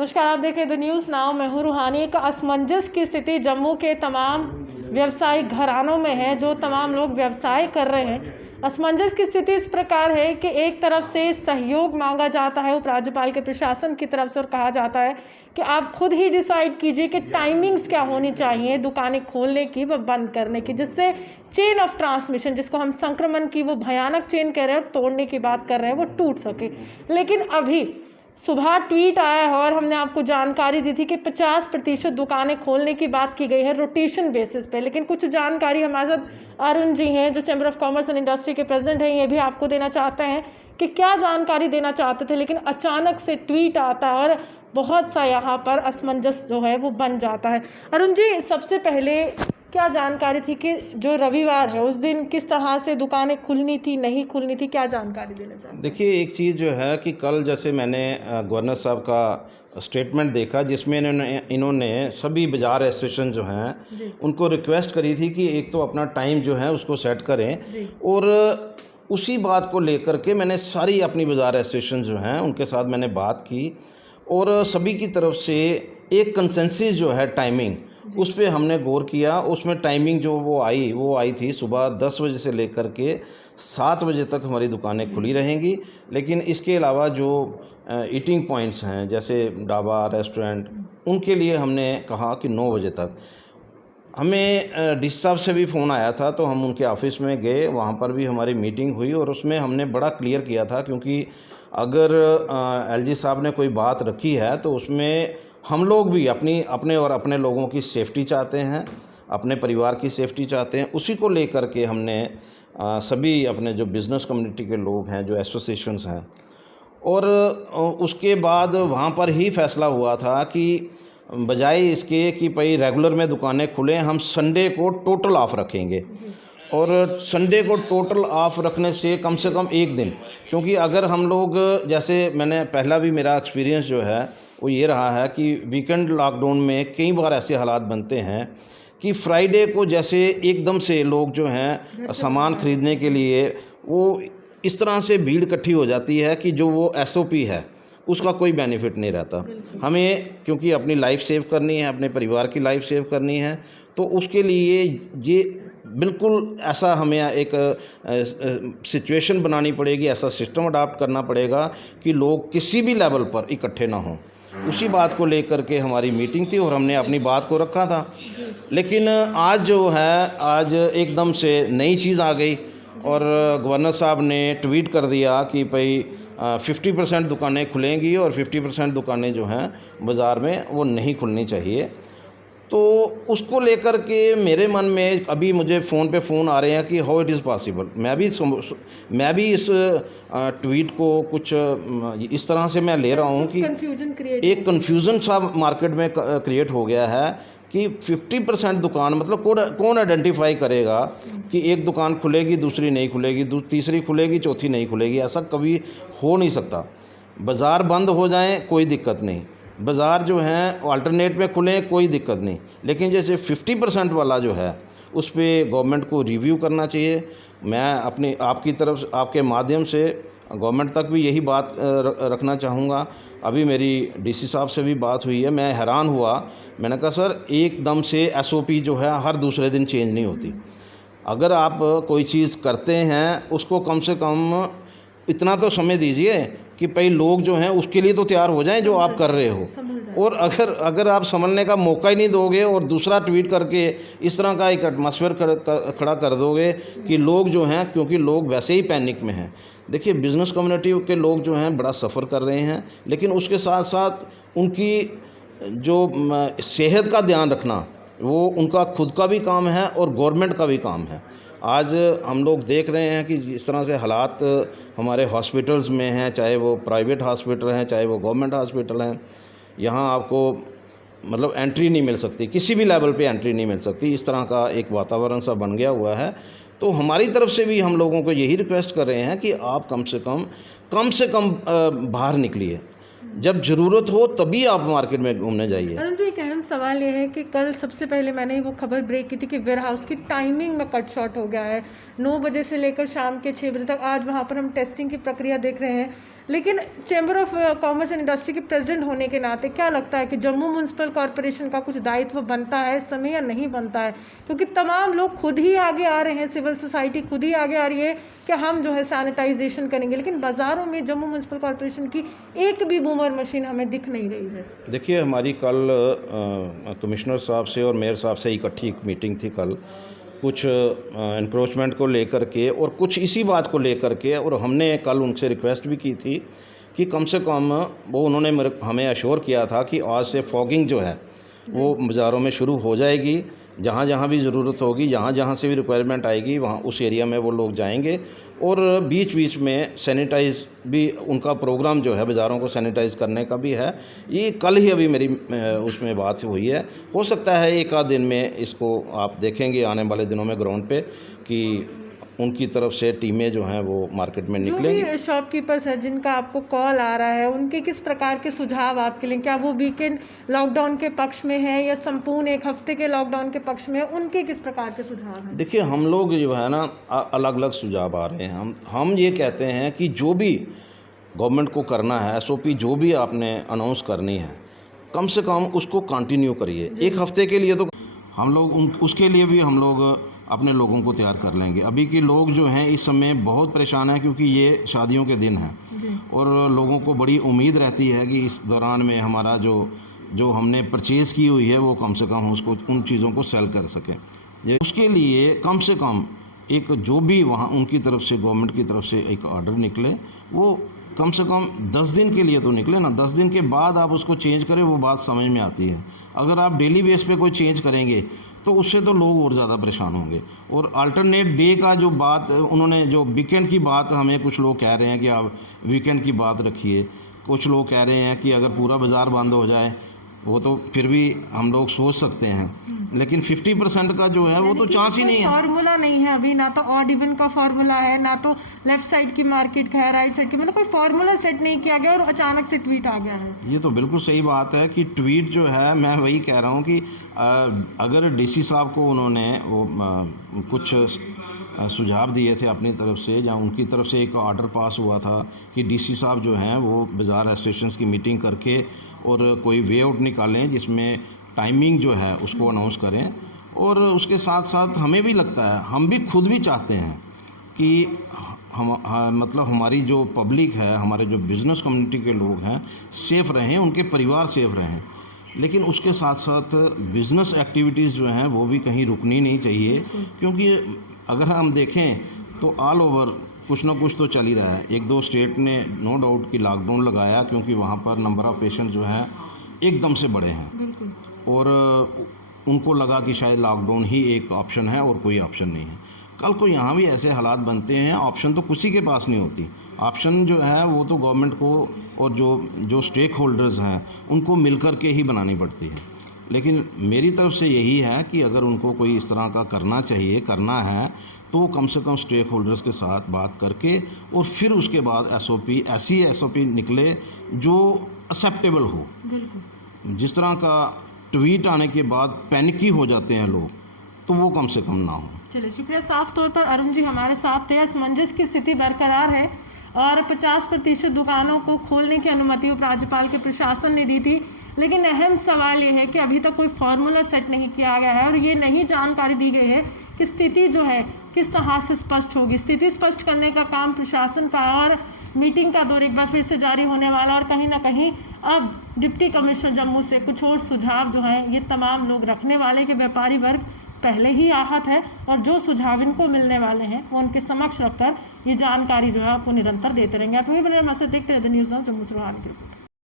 नमस्कार, आप देख रहे द न्यूज़ नाउ। मैं हूँ रूहानी। एक असमंजस की स्थिति जम्मू के तमाम व्यवसायिक घरानों में है, जो तमाम लोग व्यवसाय कर रहे हैं। असमंजस की स्थिति इस प्रकार है कि एक तरफ से सहयोग मांगा जाता है उपराज्यपाल के प्रशासन की तरफ से और कहा जाता है कि आप खुद ही डिसाइड कीजिए कि टाइमिंग्स क्या होनी चाहिए दुकानें खोलने की व बंद करने की, जिससे चेन ऑफ ट्रांसमिशन, जिसको हम संक्रमण की वो भयानक चेन कह रहे हैं और तोड़ने की बात कर रहे हैं, वो टूट सके। लेकिन अभी सुबह ट्वीट आया है और हमने आपको जानकारी दी थी कि 50% दुकानें खोलने की बात की गई है रोटेशन बेसिस पे। लेकिन कुछ जानकारी हमारे साथ अरुण जी हैं, जो chamber of commerce and industry के प्रेसिडेंट हैं, ये भी आपको देना चाहते हैं कि क्या जानकारी देना चाहते थे, लेकिन अचानक से ट्वीट आता है और बहुत सा यहाँ पर असमंजस जो है वो बन जाता है। अरुण जी, सबसे पहले क्या जानकारी थी कि जो रविवार है उस दिन किस तरह से दुकानें खुलनी थी, नहीं खुलनी थी, क्या जानकारी देना चाहते हैं? देखिए, एक चीज़ जो है कि कल जैसे मैंने गवर्नर साहब का स्टेटमेंट देखा, जिसमें इन्होंने सभी बाज़ार एसोसिएशन जो हैं उनको रिक्वेस्ट करी थी कि एक तो अपना टाइम जो है उसको सेट करें, और उसी बात को लेकर के मैंने सारी अपनी बाज़ार एसोसिएशन जो हैं उनके साथ मैंने बात की और सभी की तरफ से एक कंसेंसस जो है टाइमिंग, उस पर हमने गौर किया। उसमें टाइमिंग जो वो आई थी सुबह 10 बजे से लेकर के 7 बजे तक हमारी दुकानें खुली रहेंगी। लेकिन इसके अलावा जो ईटिंग पॉइंट्स हैं जैसे ढाबा, रेस्टोरेंट, उनके लिए हमने कहा कि 9 बजे तक। हमें डीसी साहब से भी फ़ोन आया था, तो हम उनके ऑफिस में गए, वहाँ पर भी हमारी मीटिंग हुई और उसमें हमने बड़ा क्लियर किया था, क्योंकि अगर एलजी साहब ने कोई बात रखी है तो उसमें हम लोग भी अपने और अपने लोगों की सेफ़्टी चाहते हैं, अपने परिवार की सेफ़्टी चाहते हैं। उसी को लेकर के हमने सभी अपने जो बिज़नेस कम्युनिटी के लोग हैं, जो एसोसिएशंस हैं, और उसके बाद वहाँ पर ही फैसला हुआ था कि बजाय इसके कि भाई रेगुलर में दुकानें खुलें, हम संडे को टोटल ऑफ रखेंगे। और संडे को टोटल ऑफ रखने से कम एक दिन, क्योंकि अगर हम लोग, जैसे मैंने पहला भी मेरा एक्सपीरियंस जो है वो ये रहा है कि वीकेंड लॉकडाउन में कई बार ऐसे हालात बनते हैं कि फ्राइडे को जैसे एकदम से लोग जो हैं सामान ख़रीदने के लिए वो इस तरह से भीड़ इकट्ठी हो जाती है कि जो वो एसओपी है उसका कोई बेनिफिट नहीं रहता। हमें क्योंकि अपनी लाइफ सेव करनी है, अपने परिवार की लाइफ सेव करनी है, तो उसके लिए ये बिल्कुल ऐसा हमें एक सिचुएशन बनानी पड़ेगी, ऐसा सिस्टम अडाप्ट करना पड़ेगा कि लोग किसी भी लेवल पर इकट्ठे ना हों। उसी बात को लेकर के हमारी मीटिंग थी और हमने अपनी बात को रखा था। लेकिन आज जो है, आज एकदम से नई चीज़ आ गई और गवर्नर साहब ने ट्वीट कर दिया कि भाई 50% दुकानें खुलेंगी और 50% दुकानें जो हैं बाज़ार में वो नहीं खुलनी चाहिए। तो उसको लेकर के मेरे मन में अभी मुझे फ़ोन पे फ़ोन आ रहे हैं कि हाउ इट इज़ पॉसिबल। मैं भी इस ट्वीट को कुछ इस तरह से मैं ले रहा हूँ कि एक कन्फ्यूज़न सा मार्केट में क्रिएट हो गया है कि 50% दुकान, मतलब कौन आइडेंटिफाई करेगा कि एक दुकान खुलेगी, दूसरी नहीं खुलेगी, तीसरी खुलेगी, चौथी नहीं खुलेगी। ऐसा कभी हो नहीं सकता। बाज़ार बंद हो जाएं कोई दिक्कत नहीं, बाज़ार जो हैं अल्टरनेट में खुलें कोई दिक्कत नहीं, लेकिन जैसे 50% वाला जो है उस पर गवर्नमेंट को रिव्यू करना चाहिए। मैं आपकी तरफ से, आपके माध्यम से गवर्नमेंट तक भी यही बात रखना चाहूँगा। अभी मेरी डीसी साहब से भी बात हुई है, मैं हैरान हुआ। मैंने कहा सर, एकदम से एसओपी जो है हर दूसरे दिन चेंज नहीं होती। अगर आप कोई चीज़ करते हैं उसको कम से कम इतना तो समय दीजिए कि भाई लोग जो हैं उसके लिए तो तैयार हो जाएं जो आप कर रहे हो। और अगर आप संभलने का मौका ही नहीं दोगे और दूसरा ट्वीट करके इस तरह का एक एटमॉस्फेयर खड़ा कर दोगे कि लोग जो हैं, क्योंकि लोग वैसे ही पैनिक में हैं। देखिए, बिज़नेस कम्युनिटी के लोग जो हैं बड़ा सफ़र कर रहे हैं, लेकिन उसके साथ साथ उनकी जो सेहत का ध्यान रखना वो उनका खुद का भी काम है और गवर्नमेंट का भी काम है। आज हम लोग देख रहे हैं कि इस तरह से हालात हमारे हॉस्पिटल्स में हैं, चाहे वो प्राइवेट हॉस्पिटल हैं, चाहे वो गवर्नमेंट हॉस्पिटल हैं। यहाँ आपको मतलब एंट्री नहीं मिल सकती, किसी भी लेवल पे एंट्री नहीं मिल सकती। इस तरह का एक वातावरण सा बन गया हुआ है। तो हमारी तरफ से भी हम लोगों को यही रिक्वेस्ट कर रहे हैं कि आप कम से कम बाहर निकलिए। जब ज़रूरत हो तभी आप मार्केट में घूमने जाइए। अरुण जी, एक अहम सवाल ये है कि कल सबसे पहले मैंने वो खबर ब्रेक की थी कि वेयर हाउस की टाइमिंग में कट शॉर्ट हो गया है, 9 बजे से लेकर शाम के 6 बजे तक। आज वहाँ पर हम टेस्टिंग की प्रक्रिया देख रहे हैं, लेकिन chamber of commerce and industry के प्रेसिडेंट होने के नाते क्या लगता है कि जम्मू म्यूनसिपल कॉरपोरेशन का कुछ दायित्व बनता है इस समय या नहीं बनता है? क्योंकि तमाम लोग खुद ही आगे आ रहे हैं, सिविल सोसाइटी खुद ही आगे आ रही है कि हम जो है सैनिटाइजेशन करेंगे, लेकिन बाज़ारों में जम्मू म्यूनसिपल कॉरपोरेशन की एक भी बूमर मशीन हमें दिख नहीं रही है। देखिए, हमारी कल कमिश्नर साहब से और मेयर साहब से इकट्ठी एक मीटिंग थी कल, कुछ एनक्रोचमेंट को लेकर के और कुछ इसी बात को लेकर के, और हमने कल उनसे रिक्वेस्ट भी की थी कि कम से कम वो उन्होंने हमें अश्योर किया था कि आज से फॉगिंग जो है वो बाज़ारों में शुरू हो जाएगी। जहाँ जहाँ भी ज़रूरत होगी, जहाँ जहाँ से भी रिक्वायरमेंट आएगी, वहाँ उस एरिया में वो लोग जाएंगे। और बीच बीच में सैनिटाइज़ भी उनका प्रोग्राम जो है बाज़ारों को सैनिटाइज़ करने का भी है। ये कल ही अभी मेरी उसमें बात हुई है। हो सकता है एक आध दिन में इसको आप देखेंगे आने वाले दिनों में ग्राउंड पे कि उनकी तरफ से टीमें जो हैं वो मार्केट में निकलेंगी। जो भी शॉपकीपर्स हैं जिनका आपको कॉल आ रहा है, उनके किस प्रकार के सुझाव आपके लिए? क्या वो वीकेंड लॉकडाउन के पक्ष में है या संपूर्ण एक हफ्ते के लॉकडाउन के पक्ष में? उनके किस प्रकार के सुझाव हैं? देखिए, हम लोग जो है ना अलग अलग सुझाव आ रहे हैं। हम ये कहते हैं कि जो भी गवर्नमेंट को करना है, SOP जो भी आपने अनाउंस करनी है, कम से कम उसको कंटिन्यू करिए। एक हफ्ते के लिए तो हम लोग उसके लिए भी हम लोग अपने लोगों को तैयार कर लेंगे। अभी के लोग जो हैं इस समय बहुत परेशान हैं, क्योंकि ये शादियों के दिन हैं और लोगों को बड़ी उम्मीद रहती है कि इस दौरान में हमारा जो हमने परचेज़ की हुई है वो कम से कम उसको उन चीज़ों को सेल कर सकें। उसके लिए कम से कम एक जो भी वहाँ उनकी तरफ से, गवर्नमेंट की तरफ से एक ऑर्डर निकले, वो कम से कम 10 दिन के लिए तो निकले ना। 10 दिन के बाद आप उसको चेंज करें, वो बात समझ में आती है। अगर आप डेली बेस पे कोई चेंज करेंगे तो उससे तो लोग और ज़्यादा परेशान होंगे। और अल्टरनेट डे का जो बात उन्होंने, जो वीकेंड की बात, हमें कुछ लोग कह रहे हैं कि आप वीकेंड की बात रखिए। कुछ लोग कह रहे हैं कि अगर पूरा बाज़ार बंद हो जाए, वो तो फिर भी हम लोग सोच सकते हैं, लेकिन 50% का जो है वो तो चांस ही नहीं है। फार्मूला नहीं है अभी, ना तो ऑड इवन का फार्मूला है, ना तो लेफ्ट साइड की मार्केट का है, राइट साइड की, मतलब कोई फार्मूला सेट नहीं किया गया और अचानक से ट्वीट आ गया है। ये तो बिल्कुल सही बात है कि ट्वीट जो है, मैं वही कह रहा हूँ कि अगर DC साहब को उन्होंने वो कुछ सुझाव दिए थे अपनी तरफ से, जहाँ उनकी तरफ से एक ऑर्डर पास हुआ था कि DC साहब जो हैं वो बाज़ार एसोसिएशंस की मीटिंग करके और कोई वे आउट निकालें जिसमें टाइमिंग जो है उसको अनाउंस करें। और उसके साथ साथ हमें भी लगता है, हम भी खुद भी चाहते हैं कि मतलब हमारी जो पब्लिक है, हमारे जो बिज़नेस कम्युनिटी के लोग हैं, सेफ़ रहें, उनके परिवार सेफ़ रहें। लेकिन उसके साथ साथ बिज़नेस एक्टिविटीज़ जो हैं वो भी कहीं रुकनी नहीं चाहिए, क्योंकि अगर हम देखें तो ऑल ओवर कुछ ना कुछ तो चल ही रहा है। 1-2 स्टेट ने नो डाउट कि लॉकडाउन लगाया, क्योंकि वहाँ पर नंबर ऑफ़ पेशेंट जो हैं एकदम से बढ़े हैं और उनको लगा कि शायद लॉकडाउन ही एक ऑप्शन है और कोई ऑप्शन नहीं है। कल को यहाँ भी ऐसे हालात बनते हैं, ऑप्शन तो किसी के पास नहीं होती। ऑप्शन जो है वो तो गवर्नमेंट को और जो स्टेक होल्डर्स हैं उनको मिलकर के ही बनानी पड़ती है। लेकिन मेरी तरफ से यही है कि अगर उनको कोई इस तरह का करना है तो कम से कम स्टेक होल्डर्स के साथ बात करके और फिर उसके बाद ऐसी SOP निकले जो एक्सेप्टेबल हो। जिस तरह का ट्वीट आने के बाद पैनिकी हो जाते हैं लोग, तो वो कम से कम ना हो। चलिए, शुक्रिया। साफ तौर पर अरुण जी हमारे साथ थे। असमंजस की स्थिति बरकरार है और 50% दुकानों को खोलने की अनुमति उपराज्यपाल के प्रशासन ने दी थी, लेकिन अहम सवाल ये है कि अभी तक कोई फार्मूला सेट नहीं किया गया है और ये नहीं जानकारी दी गई है कि स्थिति जो है किस तरह से स्पष्ट होगी। स्थिति स्पष्ट करने का काम प्रशासन का और मीटिंग का दौर एक बार फिर से जारी होने वाला, और कहीं ना कहीं अब डिप्टी कमिश्नर जम्मू से कुछ और सुझाव जो हैं ये तमाम लोग रखने वाले कि व्यापारी वर्ग पहले ही आहत है और जो सुझाव इनको मिलने वाले हैं वो उनके समक्ष रखकर ये जानकारी जो है आपको निरंतर देते रहेंगे। आप भी बने मैसेज देखते रहते न्यूज़ जम्मू से।